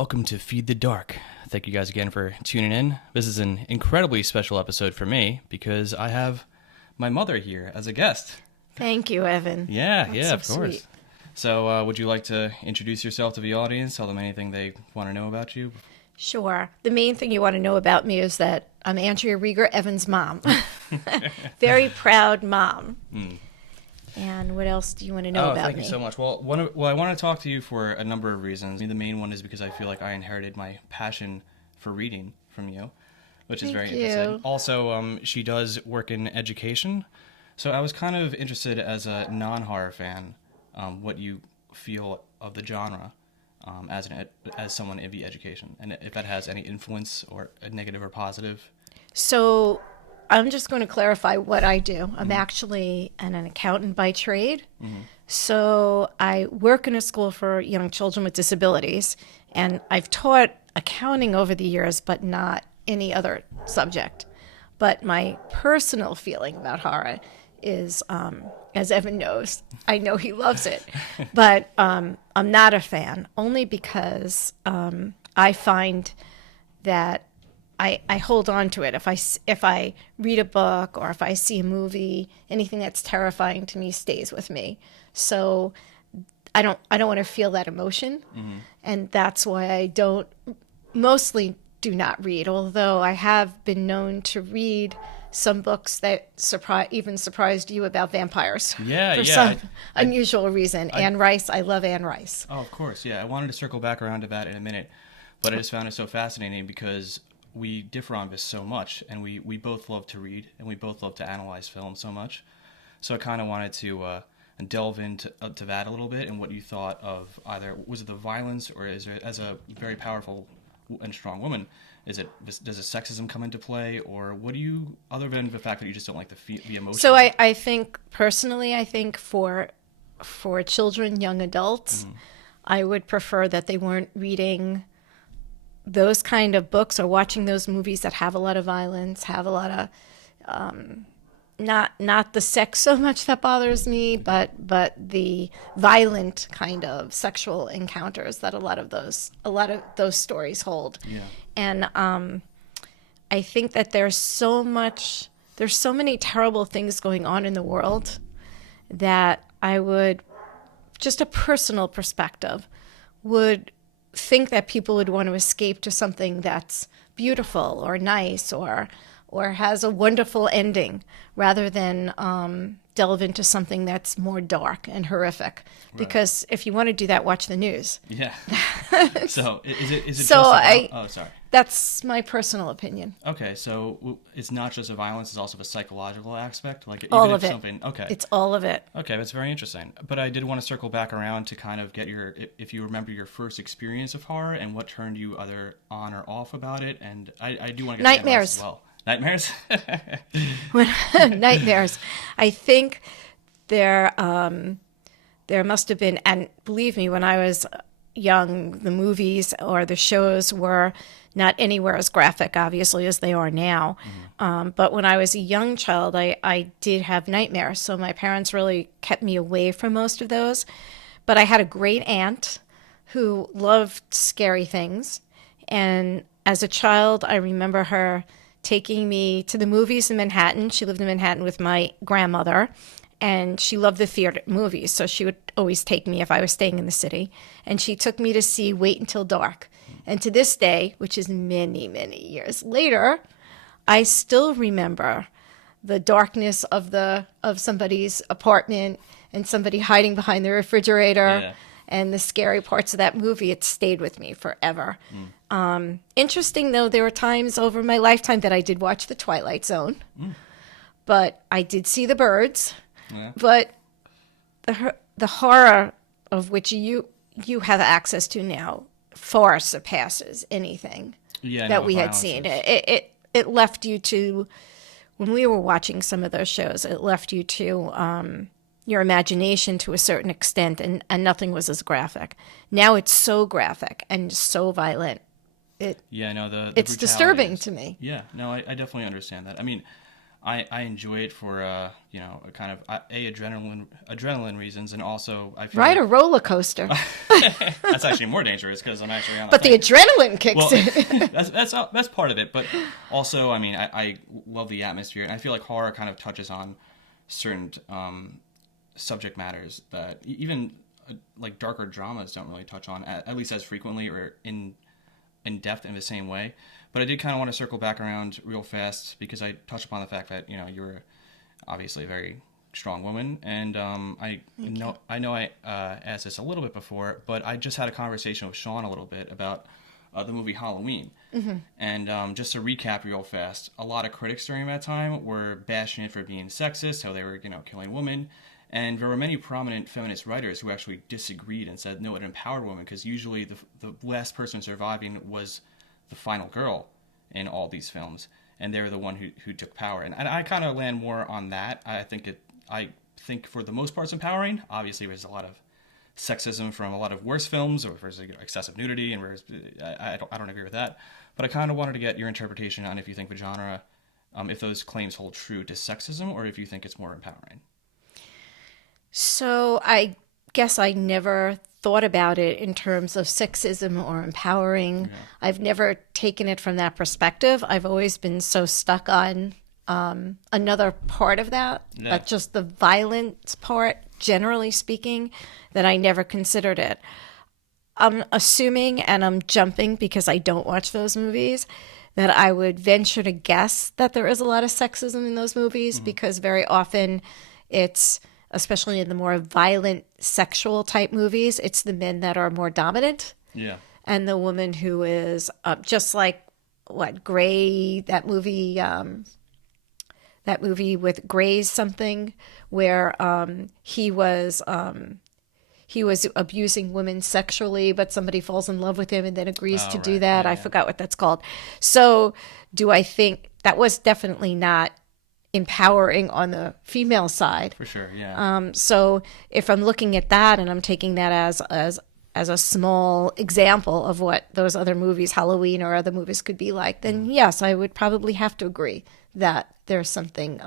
welcome to Feed the Dark. Thank you guys again for tuning in. This is an incredibly special episode for me because I have my mother here as a guest. Thank you, Evan. Yeah, of course. Sweet. So would you like to introduce yourself to the audience, tell them anything they want to know about you? Sure. The main thing you want to know about me is that I'm Andrea Rieger, Evan's mom. Very proud mom. And what else do you want to know about me? Thank you so much. Well, I want to talk to you for a number of reasons. The main one is because I feel like I inherited my passion for reading from you, which is very interesting. Also, she does work in education, so I was kind of interested as a non-horror fan, what you feel of the genre as someone in the education, and if that has any influence or a negative or positive. So I'm just going to clarify what I do. I'm actually an accountant by trade. So I work in a school for young children with disabilities, and I've taught accounting over the years, but not any other subject. But my personal feeling about horror is, as Evan knows, I know he loves it, but I'm not a fan, only because I find that I hold on to it. If I read a book or if I see a movie, anything that's terrifying to me stays with me. So I don't want to feel that emotion, and that's why I mostly do not read. Although I have been known to read some books that even surprised you about vampires. For some unusual reason. Anne Rice, I love Anne Rice. Oh, of course, yeah. I wanted to circle back around to that in a minute, but I just found it so fascinating because we differ on this so much, and we both love to read, and we both love to analyze film so much. So I kind of wanted to delve into that a little bit, and what you thought of either, was it the violence, or is it, as a very powerful and strong woman, does the sexism come into play, or what do you, other than the fact that you just don't like the emotion? So I think, personally, for children, young adults, I would prefer that they weren't reading those kind of books or watching those movies that have a lot of violence, have a lot of not the sex so much that bothers me, but the violent kind of sexual encounters that a lot of those stories hold. Yeah. And I think that there's so many terrible things going on in the world that I would, just a personal perspective, would think that people would want to escape to something that's beautiful or nice or has a wonderful ending, rather than delve into something that's more dark and horrific. Right. Because if you want to do that, watch the news. Yeah. So is it so just sorry. That's my personal opinion. Okay, so it's not just a violence; it's also a psychological aspect. Like even all if of it. Something. Okay. It's all of it. Okay, that's very interesting. But I did want to circle back around to kind of get if you remember your first experience of horror and what turned you either on or off about it. And I do want to get nightmares as well. Nightmares. Nightmares. I think there must have been, and believe me, when I was young, the movies or the shows were not anywhere as graphic, obviously, as they are now. But when I was a young child, I did have nightmares. So my parents really kept me away from most of those. But I had a great aunt who loved scary things. And as a child, I remember her taking me to the movies in Manhattan. She lived in Manhattan with my grandmother, and she loved the theater movies. So she would always take me if I was staying in the city. And she took me to see Wait Until Dark. And to this day, which is many, many years later, I still remember the darkness of somebody's apartment and somebody hiding behind the refrigerator and the scary parts of that movie. It stayed with me forever. Interesting, though, there were times over my lifetime that I did watch The Twilight Zone, but I did see The Birds. Yeah. But the horror of which you have access to now far surpasses anything that we had seen. It left you to, when we were watching some of those shows, it left you to your imagination to a certain extent, and nothing was as graphic. Now it's so graphic and so violent. The it's disturbing to me. Yeah, no, I definitely understand that. I mean, I enjoy it for a kind of adrenaline reasons, and also I feel Ride like a roller coaster, that's actually more dangerous because I'm actually on a but the thing. adrenaline kicks Well, in. that's part of it, but also, I mean, I love the atmosphere, and I feel like horror kind of touches on certain subject matters that even like darker dramas don't really touch on, at least as frequently or in depth in the same way. But I did kind of want to circle back around real fast because I touched upon the fact that you're obviously a very strong woman, and I asked this a little bit before, but I just had a conversation with Sean a little bit about the movie Halloween. And just to recap real fast, a lot of critics during that time were bashing it for being sexist, how they were killing women. And there were many prominent feminist writers who actually disagreed and said, no, it empowered women because usually the last person surviving was the final girl in all these films. And they were the one who took power. And I kind of land more on that. I think for the most part it's empowering. Obviously, there's a lot of sexism from a lot of worse films, or there's excessive nudity, and I don't agree with that. But I kind of wanted to get your interpretation on if you think the genre, if those claims hold true to sexism, or if you think it's more empowering. So I guess I never thought about it in terms of sexism or empowering. Yeah. I've never taken it from that perspective. I've always been so stuck on another part of that, Yeah. but just the violence part, generally speaking, that I never considered it. I'm assuming, and I'm jumping because I don't watch those movies, that I would venture to guess that there is a lot of sexism in those movies because very often it's, especially in the more violent sexual type movies, it's the men that are more dominant Yeah. and the woman who is just like what Grey, that movie with Grey's something where he was abusing women sexually, but somebody falls in love with him and then agrees Oh, to do right. that. Yeah, I yeah. forgot what that's called. So, do I think that was definitely not empowering on the female side? For sure. Yeah. So, if I'm looking at that and I'm taking that as a small example of what those other movies, Halloween or other movies, could be like, then yes, I would probably have to agree that there's something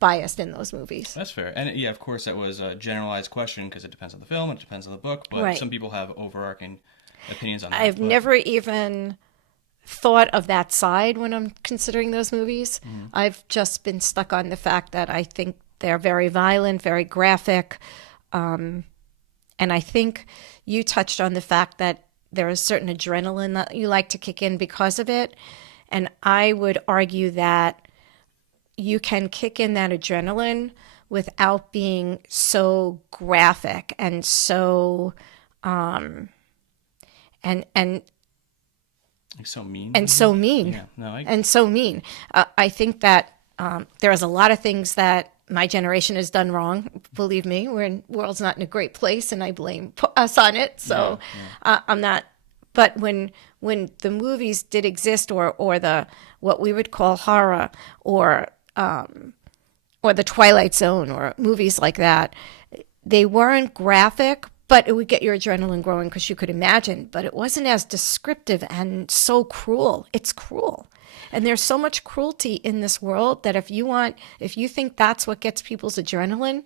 biased in those movies. That's fair. And yeah, of course, that was a generalized question because it depends on the film, it depends on the book, but Right. some people have overarching opinions on that. I've But never even thought of that side when I'm considering those movies. I've just been stuck on the fact that I think they're very violent, very graphic. And I think you touched on the fact that there is certain adrenaline that you like to kick in because of it. And I would argue that you can kick in that adrenaline without being so graphic and so and like so mean. and so mean Yeah. No, and so mean. I think that there's a lot of things that my generation has done wrong. Believe me, world's not in a great place, and I blame us on it. So I'm not. But when the movies did exist, or the what we would call horror, or the Twilight Zone, or movies like that, they weren't graphic, but it would get your adrenaline growing because you could imagine. But it wasn't as descriptive and so cruel. It's cruel. And there's so much cruelty in this world that if you think that's what gets people's adrenaline,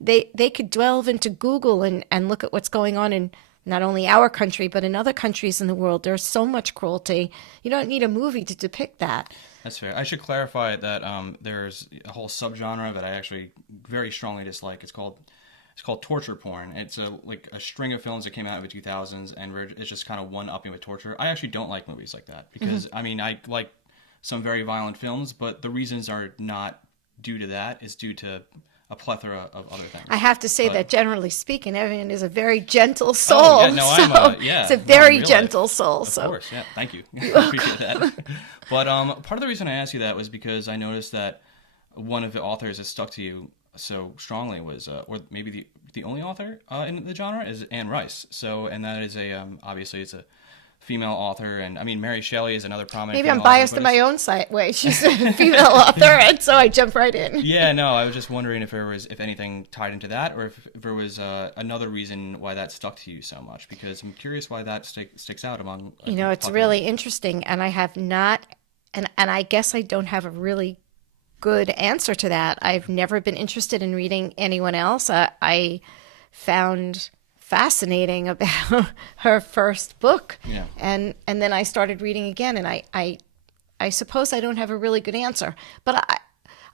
they could delve into Google and look at what's going on in not only our country, but in other countries in the world. There's so much cruelty. You don't need a movie to depict that. that's fair. I should clarify that there's a whole subgenre that I actually very strongly dislike. It's called torture porn. It's like a string of films that came out in the 2000s, and it's just kind of one upping with torture. I actually don't like movies like that because I mean I like some very violent films, but the reasons are not due to that. It's due to a plethora of other things. I have to say that generally speaking, Evan is a very gentle Oh, soul. yeah, no, I'm yeah. It's a no, in very real gentle life. soul. Of So course, yeah. Thank you. I appreciate that. But part of the reason I asked you that was because I noticed that one of the authors that stuck to you so strongly was, or maybe the only author in the genre is Anne Rice. So, and that is obviously it's a female author, and I mean Mary Shelley is another prominent. maybe I'm female author, biased but in my own way. She's a female author, and so I jump right in. Yeah, no, I was just wondering if there was, if anything tied into that, or if there was another reason why that stuck to you so much. Because I'm curious why that sticks out among. It's really interesting, and I have not, and I guess I don't have a really good answer to that. I've never been interested in reading anyone else. I found fascinating about her first book, Yeah. and then I started reading again, and I suppose I don't have a really good answer, but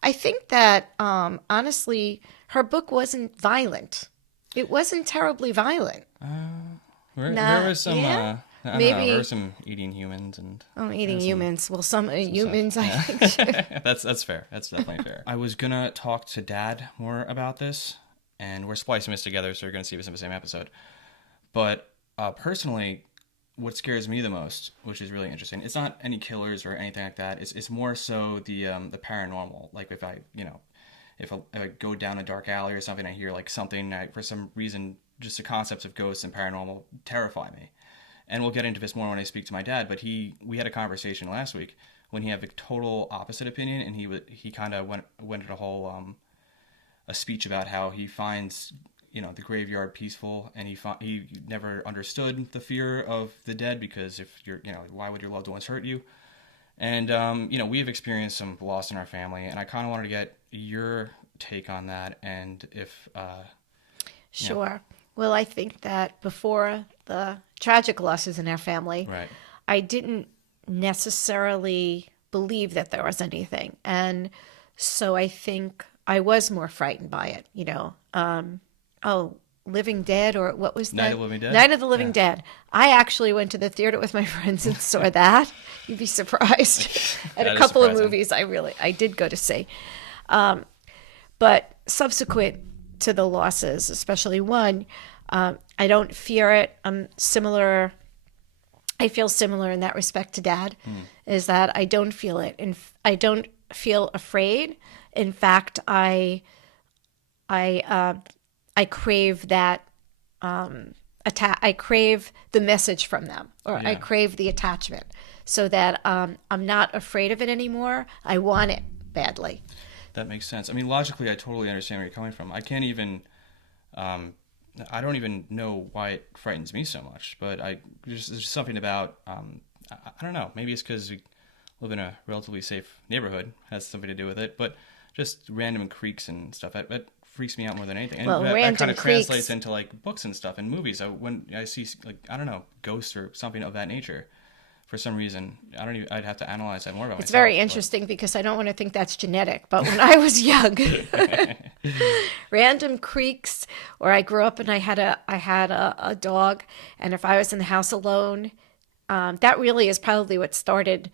I think that honestly, her book wasn't violent. It wasn't terribly violent. There was some, Yeah, I don't know, there maybe. was some eating humans and Eating some humans. Well, some stuff. humans, I think, should. That's fair. That's definitely fair. I was gonna talk to Dad more about this, and we're splicing this together, so you're gonna see this in the same episode. But personally, what scares me the most, which is really interesting, it's not any killers or anything like that. It's more so the paranormal. Like if I if I go down a dark alley or something, I hear like something. For some reason, just the concepts of ghosts and paranormal terrify me. And we'll get into this more when I speak to my dad. But we had a conversation last week when he had a total opposite opinion, and he kind of went into a whole a speech about how he finds the graveyard peaceful, and he never understood the fear of the dead, because if you're why would your loved ones hurt you? And we've experienced some loss in our family, and I kind of wanted to get your take on that, and if Sure. Well, I think that before the tragic losses in our family, right. I didn't necessarily believe that there was anything. And so I think I was more frightened by it, oh, Living Dead, or what was Night that? of the Living Dead? Night of the Living Yeah. Dead. I actually went to the theater with my friends and saw that. You'd be surprised. And That a is couple of surprising. movies I did go to see. But subsequent to the losses, especially one, I don't fear it. I feel similar in that respect to Dad, is that I don't feel it, and I don't feel afraid. In fact, I crave that I crave the message from them, or I Yeah. crave the attachment, so that I'm not afraid of it anymore. I want it badly. That makes sense. I mean, logically, I totally understand where you're coming from. I don't even know why it frightens me so much, but there's just something about, I don't know, maybe it's because we live in a relatively safe neighborhood, has something to do with it, but just random creaks and stuff, that freaks me out more than anything. And Well, that random kind of creaks. translates into like books and stuff and movies. When I see, like, I don't know, ghosts or something of that nature, for some reason, I'd have to analyze that more about It's myself. very interesting because I don't want to think that's genetic, but when I was young, random creaks, or I grew up and I had a dog, and if I was in the house alone, that really is probably what started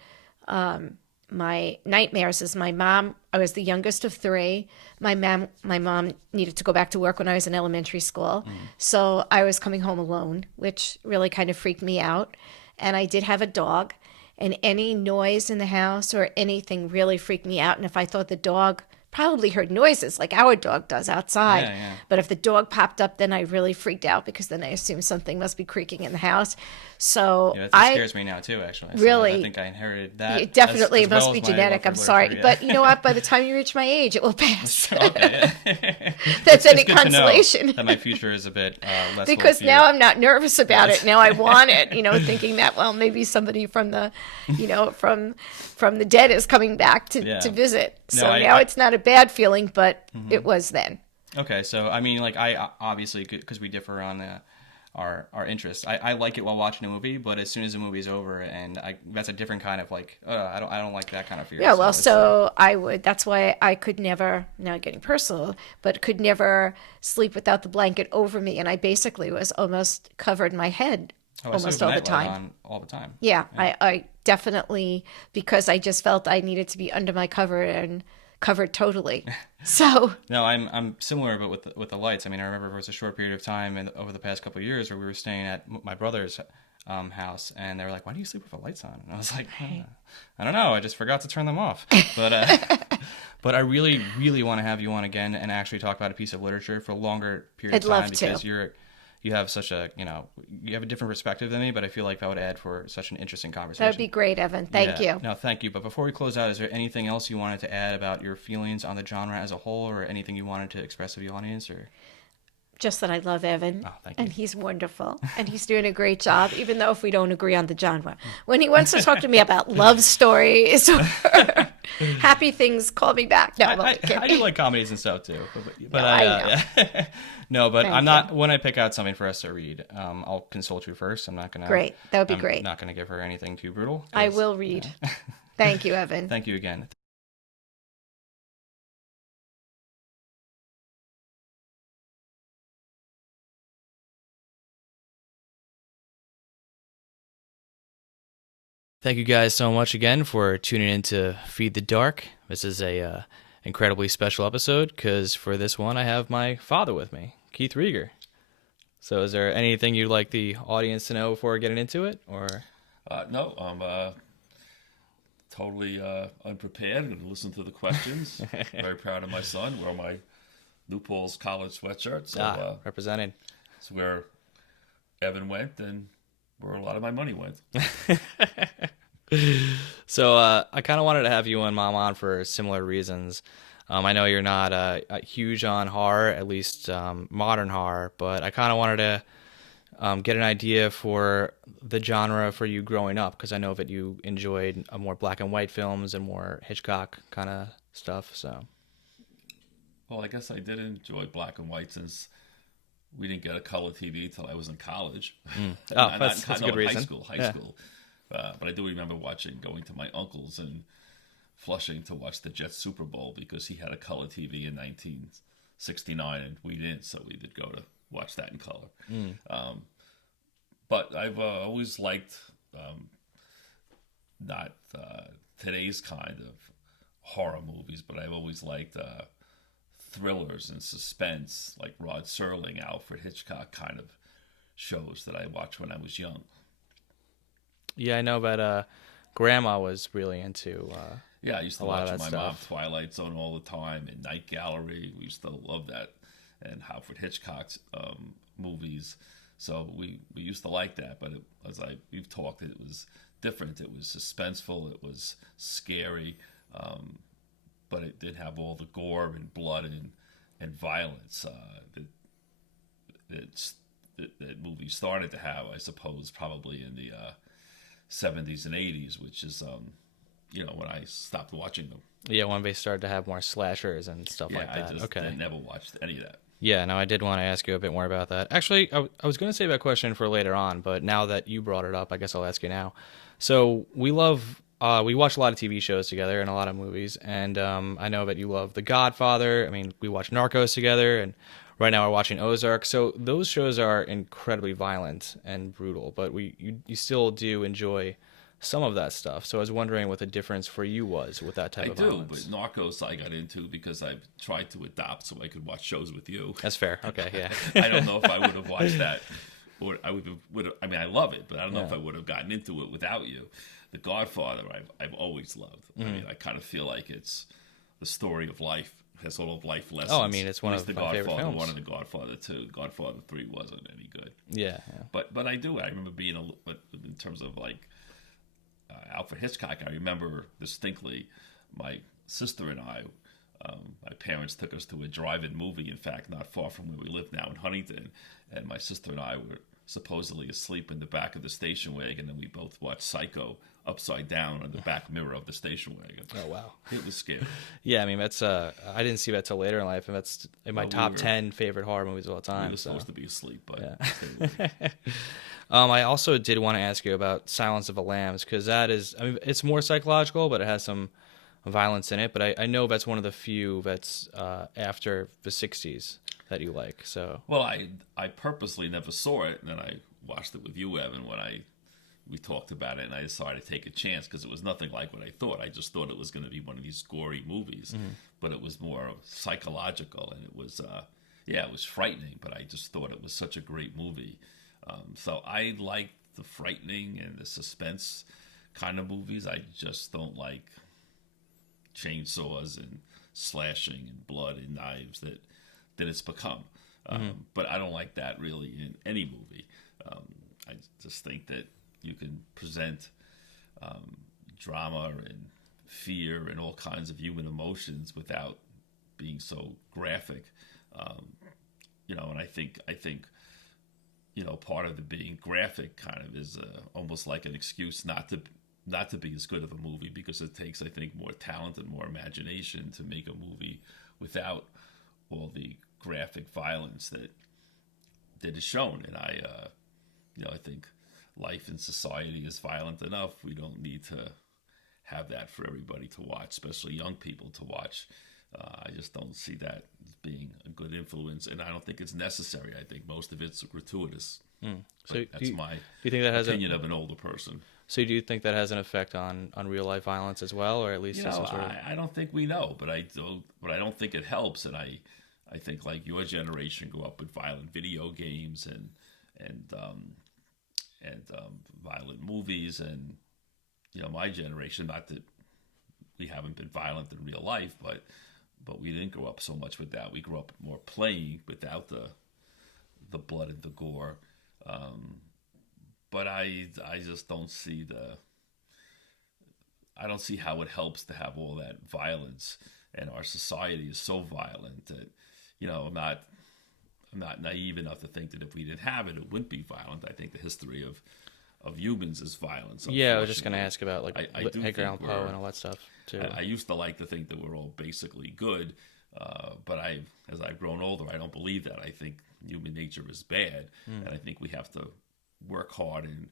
my nightmares. Is my mom? I was the youngest of three. My mom needed to go back to work when I was in elementary school, so I was coming home alone, which really kind of freaked me out. And I did have a dog, and any noise in the house or anything really freaked me out. And if I thought the dog probably heard noises like our dog does outside, Yeah, yeah. but if the dog popped up, then I really freaked out, because then I assumed something must be creaking in the house. So Yeah, that scares me now too, actually. So Really? I think I inherited that. it definitely as must well be as my genetic. love I'm for sorry, literature, but you know what? By the time you reach my age, it will pass. Okay. That's any It's good to know consolation. that my future is a bit less. Because full of now fear. I'm not nervous about it. Now I want it, thinking that, well, maybe somebody from the, from the dead is coming back Yeah. to visit. No, So I- now I- it's not a bad feeling, but it was then. Okay, so I mean, like, I obviously, because we differ on our interests, I like it while watching a movie, but as soon as the movie's over, and that's a different kind of like, I don't like that kind of fear. Yeah, well, it's, so that's why I could never, now getting personal, but could never sleep without the blanket over me. And I basically was almost covered my head I see almost the all the nightlight time. on all the time. Yeah, I definitely, because I just felt I needed to be under my cover and covered totally. So, No, I'm similar, but with the lights. I mean, I remember there was a short period of time over the past couple of years where we were staying at my brother's house, and they were like, "Why do you sleep with the lights on?" And I was like, "I don't know. I just forgot to turn them off." But but I really, really want to have you on again and actually talk about a piece of literature for a longer period I'd of time, love to. because you have such a you have a different perspective than me, but I feel like that would add for such an interesting conversation. that would be great, Evan. Thank Yeah. you. No, thank you. But before we close out, is there anything else you wanted to add about your feelings on the genre as a whole, or anything you wanted to express to the audience? Or Just that I love Evan, Oh, thank and you. he's wonderful, and he's doing a great job, even though if we don't agree on the genre. When he wants to talk to me about love stories or happy things, call me back. No, I'm only I do kidding. like comedies and stuff too, but No, I I know. yeah. No, but I'm Thank you. not when I pick out something for us to read. I'll consult you first. Great. That would be I'm great. not gonna give her anything too brutal I because will read. Thank you, Evan. thank you again. Thank you guys so much again for tuning in to Feed the Dark. This is a incredibly special episode because for this one I have my father with me, Keith Rieger. So, is there anything you'd like the audience to know before getting into it, or? No, I'm totally unprepared and listen to the questions. Very proud of my son. Wear my New Paltz college sweatshirt. So Represented. it's where Evan went and where a lot of my money went. So I kind of wanted to have you and Mom on for similar reasons. I know you're not huge on horror, at least modern horror, but I kind of wanted to get an idea for the genre for you growing up, because I know that you enjoyed more black and white films and more Hitchcock kind of stuff. So Well, I guess I did enjoy black and white since we didn't get a color TV till I was in college. oh, that's a good in reason. high Yeah. school. But I do remember going to my uncle's in Flushing to watch the Jets Super Bowl because he had a color TV in 1969 and we didn't, so we did go to watch that in color. But I've always liked not today's kind of horror movies, but I've always liked thrillers and suspense, like Rod Serling, Alfred Hitchcock kind of shows that I watched when I was young. Yeah, I know that Grandma was really into Yeah, I used to a lot watch of with that my mom stuff. Twilight Zone all the time and Night Gallery. We used to love that, and Alfred Hitchcock's movies. So we used to like that. But we've talked, it was different. It was suspenseful. It was scary, but it did have all the gore and blood and violence that movie started to have. I suppose probably in the 70s and 80s, which is when I stopped watching them. Yeah, when they started to have more slashers and stuff Yeah, like I that. just Okay. never watched any of that. Yeah, no, I did want to ask you a bit more about that. Actually, I was going to save that question for later on, but now that you brought it up, I guess I'll ask you now. So we watch a lot of TV shows together and a lot of movies, and I know that you love The Godfather. I mean, we watch Narcos together, and right now we're watching Ozark. So those shows are incredibly violent and brutal, but you still do enjoy some of that stuff. So I was wondering what the difference for you was with that type I of do, but violence. Narcos I got into because I tried to adopt so I could watch shows with you. That's fair. Okay, yeah. I don't know if I would have watched that, or would have. I mean, I love it, but I don't know Yeah. if I would have gotten into it without you. The Godfather, I've always loved. I mean, I kind of feel like it's the story of life. Has all of life lessons. Oh, I mean, it's one At least of the my favorite Godfather films. one and the Godfather 2. Godfather 3 wasn't any good. Yeah, yeah. But I do. I remember being but in terms of like Alfred Hitchcock. I remember distinctly my sister and I. My parents took us to a drive-in movie. In fact, not far from where we live now in Huntington, and my sister and I were supposedly asleep in the back of the station wagon, and we both watched Psycho upside down on the back mirror of the station wagon. Oh wow. It was scary. Yeah, I mean that's I didn't see that till later in life, and that's in my Well, top 10 favorite horror movies of all We time. were So supposed to be asleep, but yeah. I also did want to ask you about Silence of the Lambs, because that is, I mean, it's more psychological, but it has some violence in it. But I know that's one of the few that's after the '60s that you like. So well, I purposely never saw it, and then I watched it with you, Evan, when we talked about it, and I decided to take a chance because it was nothing like what I thought. I just thought it was going to be one of these gory movies, but it was more psychological, and it was it was frightening. But I just thought it was such a great movie. So I like the frightening and the suspense kind of movies. I just don't like chainsaws and slashing and blood and knives that it's become. But I don't like that really in any movie. I just think that you can present drama and fear and all kinds of human emotions without being so graphic. and I think part of the being graphic kind of is almost like an excuse not to be as good of a movie, because it takes, I think, more talent and more imagination to make a movie without all the graphic violence that is shown. And I think life in society is violent enough. We don't need to have that for everybody to watch, especially young people to watch. I just don't see that as being a good influence, and I don't think it's necessary. I think most of it's gratuitous. So That's my do you think that has opinion of an older person. So do you think that has an effect on real life violence as well, or at least some sort of... I don't think we know, but I don't think it helps. And I think, like, your generation grew up with violent video games and violent movies, and my generation, not that we haven't been violent in real life, but we didn't grow up so much with that. We grew up more playing without the blood and the gore. But I just don't see I don't see how it helps to have all that violence, and our society is so violent that I'm not naive enough to think that if we didn't have it, it wouldn't be violent. I think the history of humans is violence. Yeah, I was just going to ask about like Edgar Allan Poe and all that stuff too. I used to like to think that we're all basically good, but as I've grown older, I don't believe that. I think human nature is bad, and I think we have to work hard and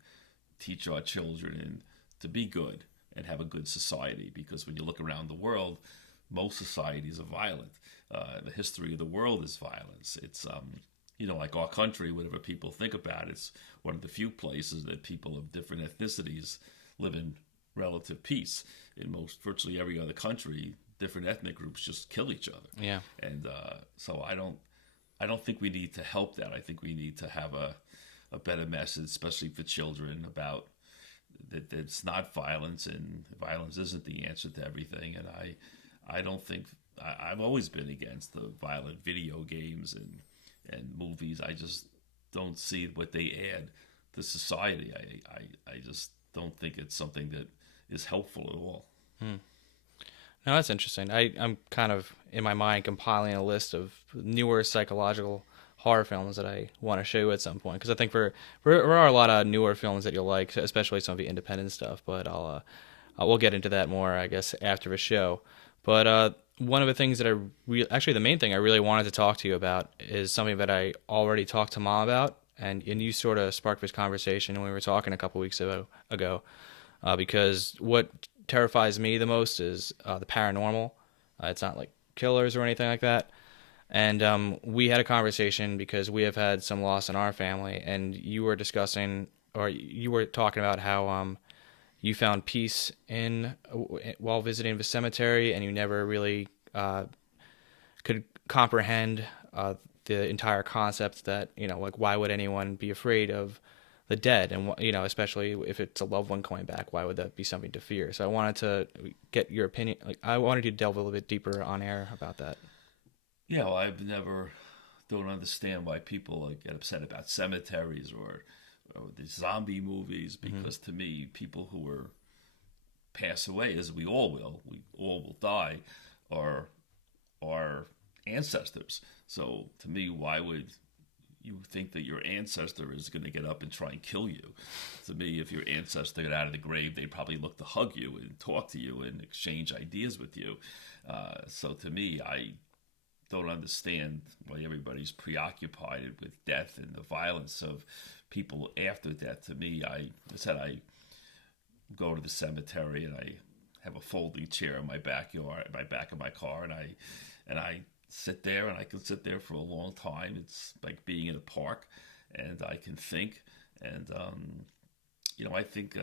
teach our children to be good and have a good society. Because when you look around the world, most societies are violent. The history of the world is violence. It's like our country, whatever people think about, it's one of the few places that people of different ethnicities live in relative peace. In virtually every other country, different ethnic groups just kill each other. Yeah. And so I don't think we need to help that. I think we need to have a better message, especially for children, about that it's not violence, and violence isn't the answer to everything. And I don't think I've always been against the violent video games and movies. I just don't see what they add to society. I just don't think it's something that is helpful at all. No, that's interesting. I'm kind of, in my mind, compiling a list of newer psychological horror films that I want to show you at some point, because I think there are a lot of newer films that you'll like, especially some of the independent stuff. But we'll get into that more, I guess, after the show. But one of the things that actually the main thing I really wanted to talk to you about is something that I already talked to Mom about, and you sort of sparked this conversation when we were talking a couple weeks ago, because what terrifies me the most is the paranormal. It's not like killers or anything like that. And we had a conversation because we have had some loss in our family, and you were discussing, or you were talking about how you found peace while visiting the cemetery, and you never really could comprehend the entire concept that, like, why would anyone be afraid of the dead? And, especially if it's a loved one coming back, why would that be something to fear? So I wanted to get your opinion. I wanted you to delve a little bit deeper on air about that. Yeah, well, don't understand why people get upset about cemeteries or the zombie movies, because to me, people who pass away, as we all will die, are our ancestors. So to me, why would you think that your ancestor is going to get up and try and kill you? To me, if your ancestor got out of the grave, they'd probably look to hug you and talk to you and exchange ideas with you. So to me, I don't understand why everybody's preoccupied with death and the violence of people after death. To me, I go to the cemetery and I have a folding chair in my backyard, my back of my car, and I sit there, and I can sit there for a long time. It's like being in a park, and I can think, and I think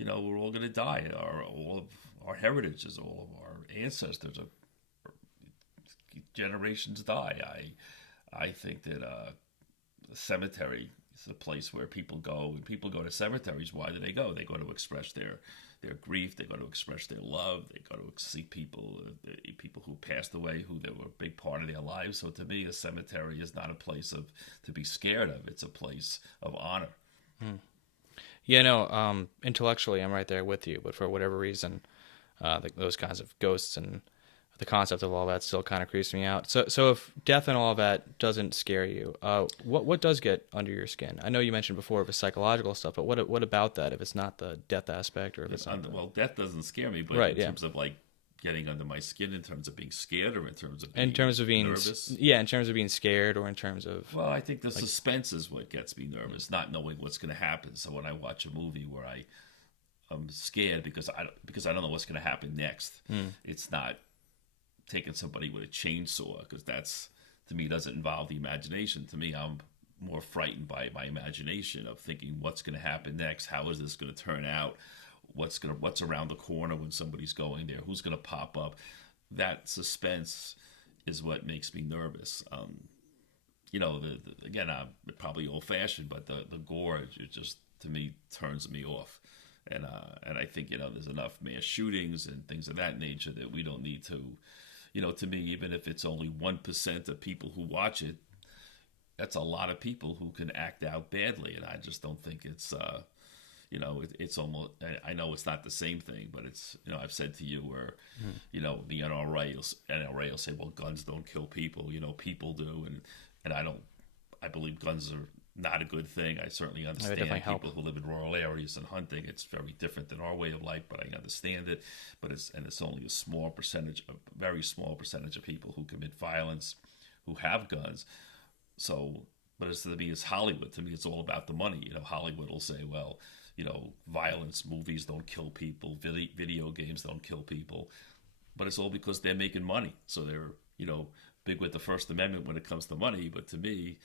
we're all going to die. All of our heritages, all of our ancestors, generations die. I think that a cemetery is a place where people go. When people go to cemeteries, why do they go? They go to express their grief. They go to express their love. They go to see people who passed away, who they were a big part of their lives. So to me, a cemetery is not a place to be scared of. It's a place of honor. Yeah, no, intellectually I'm right there with you, but for whatever reason, those kinds of ghosts and the concept of all that still kind of creeps me out. So if death and all that doesn't scare you, what does get under your skin? I know you mentioned before of the psychological stuff, but what about that? If it's not the death aspect, or if it's not well, death doesn't scare me, but right, in terms of like getting under my skin, in terms of being scared, or in terms of being nervous. Yeah, in terms of being scared, or in terms of well, I think the suspense is what gets me nervous, not knowing what's going to happen. So when I watch a movie where I'm scared because I don't know what's going to happen next, it's not taking somebody with a chainsaw, because that's, to me, doesn't involve the imagination. To me, I'm more frightened by my imagination of thinking what's going to happen next, how is this going to turn out, what's around the corner when somebody's going there, who's going to pop up. That suspense is what makes me nervous. Again, I'm probably old-fashioned, but the gore, it just, to me, turns me off. And I think, there's enough mass shootings and things of that nature that we don't need to, to me, even if it's only 1% of people who watch it, that's a lot of people who can act out badly. And I just don't think it's, it's almost, I know it's not the same thing, but it's, I've said to you where, the NRA will say, well, guns don't kill people, people do. And I believe guns are not a good thing. I certainly understand people who live in rural areas and hunting. It's very different than our way of life, but I understand it. But it's only a very small percentage of people who commit violence, who have guns. So, but to me, it's Hollywood. To me, it's all about the money. Hollywood will say, well, violence movies don't kill people, video games don't kill people, but it's all because they're making money. So they're, big with the First Amendment when it comes to money. But to me,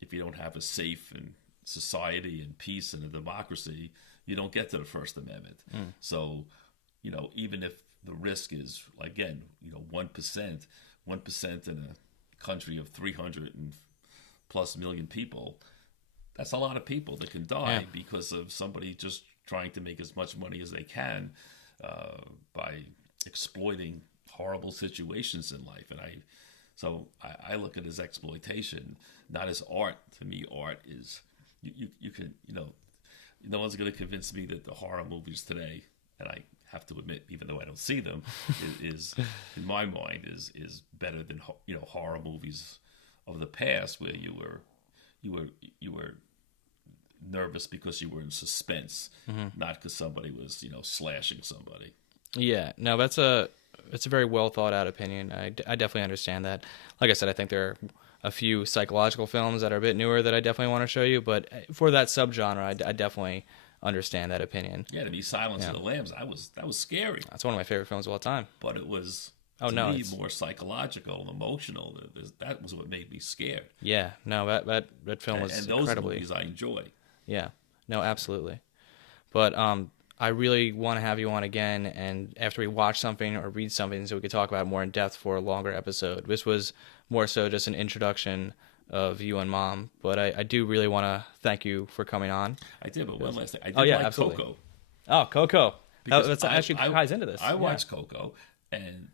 if you don't have a safe and society and peace and a democracy, you don't get to the First Amendment. So, even if the risk is, again, 1% in a country of 300 and plus million people, that's a lot of people that can die because of somebody just trying to make as much money as they can by exploiting horrible situations in life. And I look at it as exploitation, not as art. To me, art is, you can, no one's going to convince me that the horror movies today, and I have to admit, even though I don't see them, is in my mind is better than horror movies of the past, where you were nervous because you were in suspense, not because somebody was slashing somebody. Yeah, no, that's a very well thought out opinion. I definitely understand that. Like I said, I think there are a few psychological films that are a bit newer that I definitely want to show you, but for that subgenre, I definitely understand that opinion. Yeah, to me, Silence of the Lambs, that was scary. That's one of my favorite films of all time. But it was more psychological and emotional. That was what made me scared. Yeah, no, that film was and those incredibly... movies I enjoy. Yeah, no, absolutely. But I really want to have you on again, and after we watch something or read something, so we could talk about it more in depth for a longer episode. This was more so just an introduction of you and Mom, but I do really want to thank you for coming on. I did, but one last thing. I did like absolutely. Coco. Oh, Coco. That actually I ties into this. I watched Coco, and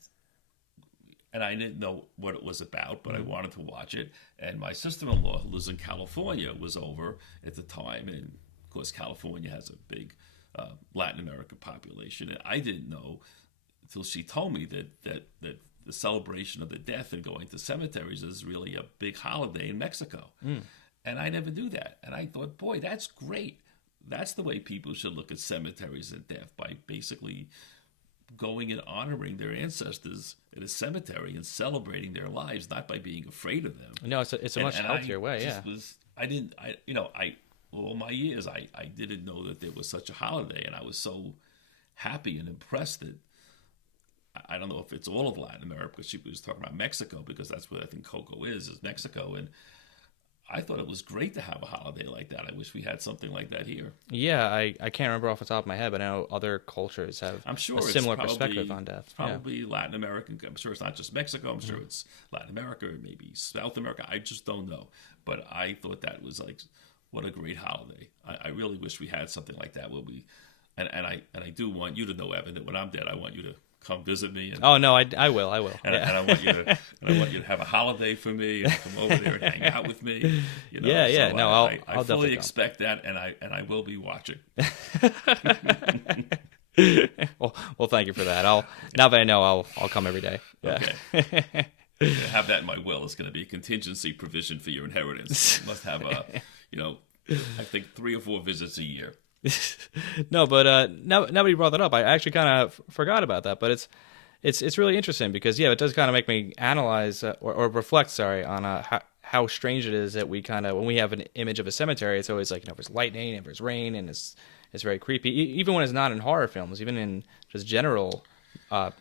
I didn't know what it was about, but I wanted to watch it. And my sister-in-law, who lives in California, was over at the time, and of course California has a big Latin American population, and I didn't know until she told me that the celebration of the death and going to cemeteries is really a big holiday in Mexico. And I never knew that. And I thought, boy, that's great. That's the way people should look at cemeteries and death, by basically going and honoring their ancestors at a cemetery and celebrating their lives, not by being afraid of them. No, it's a much healthier way, yeah. All my years, I didn't know that there was such a holiday, and I was so happy and impressed that, I don't know if it's all of Latin America, because she was talking about Mexico, because that's what I think Coco is Mexico, and I thought it was great to have a holiday like that. I wish we had something like that here. Yeah, I can't remember off the top of my head, but I know other cultures have a similar perspective on death. It's probably Latin American. I'm sure it's not just Mexico. I'm sure it's Latin America, or maybe South America. I just don't know. But I thought that was like, what a great holiday. I really wish we had something like that where we, and I do want you to know, Evan, that when I'm dead, I want you to come visit me. And, oh no, I will. And I want you to have a holiday for me and come over there and hang out with me. Yeah. So no, I fully expect that, and I will be watching. Well, thank you for that. Now that I know, I'll come every day. Yeah. Okay. Yeah, have that in my will. It's going to be a contingency provision for your inheritance. You must have I think 3 or 4 visits a year. No, but now you brought that up, I actually kind of forgot about that. But it's really interesting because it does kind of make me analyze or reflect, sorry, on how strange it is that we kind of, when we have an image of a cemetery, it's always like, there's lightning and there's rain, and it's very creepy. Even when it's not in horror films, even in just general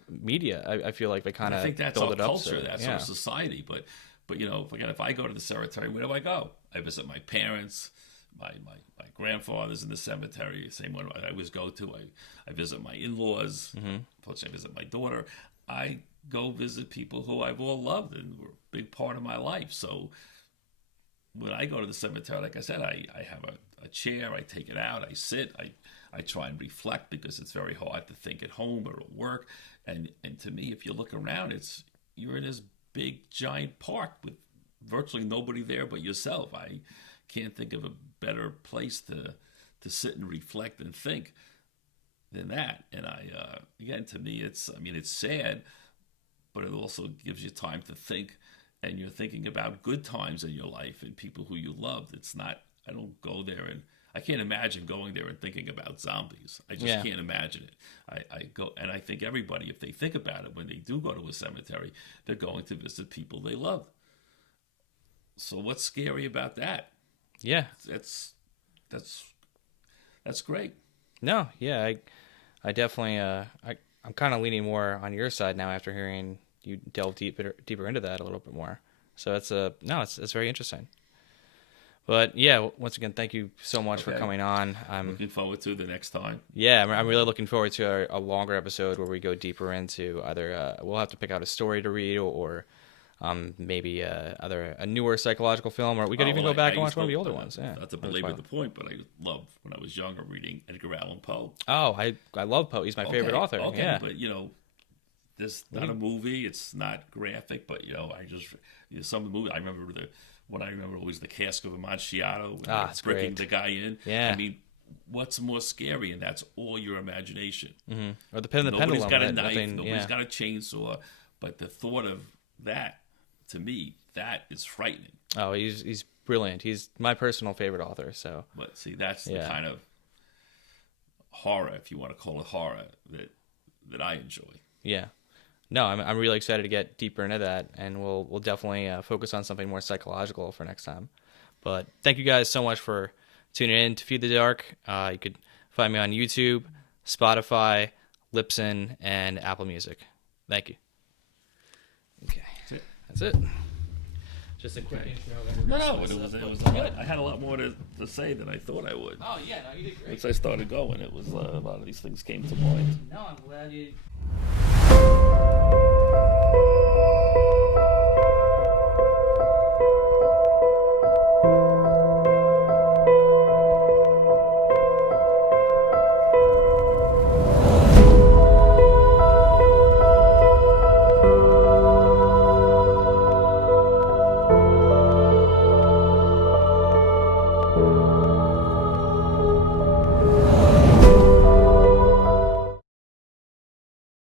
media, I feel like they kind of, I think that's build our it up. culture, that's our society. But if I go to the cemetery, where do I go? I visit my parents, my grandfather's in the cemetery, same one I always go to. I visit my in-laws, plus I visit my daughter. I go visit people who I've all loved and were a big part of my life. So when I go to the cemetery, like I said, I have a chair, I take it out, I sit, I try and reflect, because it's very hard to think at home or at work. And to me, if you look around, you're in this big giant park with virtually nobody there but yourself. I can't think of a better place to sit and reflect and think than that. And again, to me, it's sad, but it also gives you time to think, and you're thinking about good times in your life and people who you loved. I don't go there, and I can't imagine going there and thinking about zombies. I just can't imagine it. I go, and I think everybody, if they think about it, when they do go to a cemetery, they're going to visit people they love. So what's scary about that? Yeah. That's great. No, yeah, I definitely, I'm kind of leaning more on your side now after hearing you delve deeper into that a little bit more. So it's very interesting. But yeah, once again, thank you so much for coming on. I'm looking forward to the next time. Yeah, I'm really looking forward to a longer episode where we go deeper into either we'll have to pick out a story to read, or maybe either a newer psychological film, or we could even go back and watch one of the older ones. Yeah, not to belabor the point, but I loved, when I was younger, reading Edgar Allan Poe. Oh, I love Poe. He's my favorite author. Okay, yeah. But this not a movie. It's not graphic, but some of the movies. I remember was the Cask of Amontillado, when breaking the guy in. Yeah. I mean, what's more scary? And that's all your imagination. Mm-hmm. Or the Pen and the Nobody's Pendulum. got a knife. Nobody's got a chainsaw. But the thought of that, to me, that is frightening. Oh, he's brilliant. He's my personal favorite author. So, but see, that's the kind of horror, if you want to call it horror, that I enjoy. Yeah. No, I'm really excited to get deeper into that, and we'll definitely focus on something more psychological for next time. But thank you guys so much for tuning in to Feed the Dark. You could find me on YouTube, Spotify, Libsyn, and Apple Music. Thank you. Okay, that's it. Just a quick intro. No, it was a lot. I had a lot more to say than I thought I would. Oh yeah, no, you did great. Once I started going, it was a lot of these things came to mind. No, I'm glad you.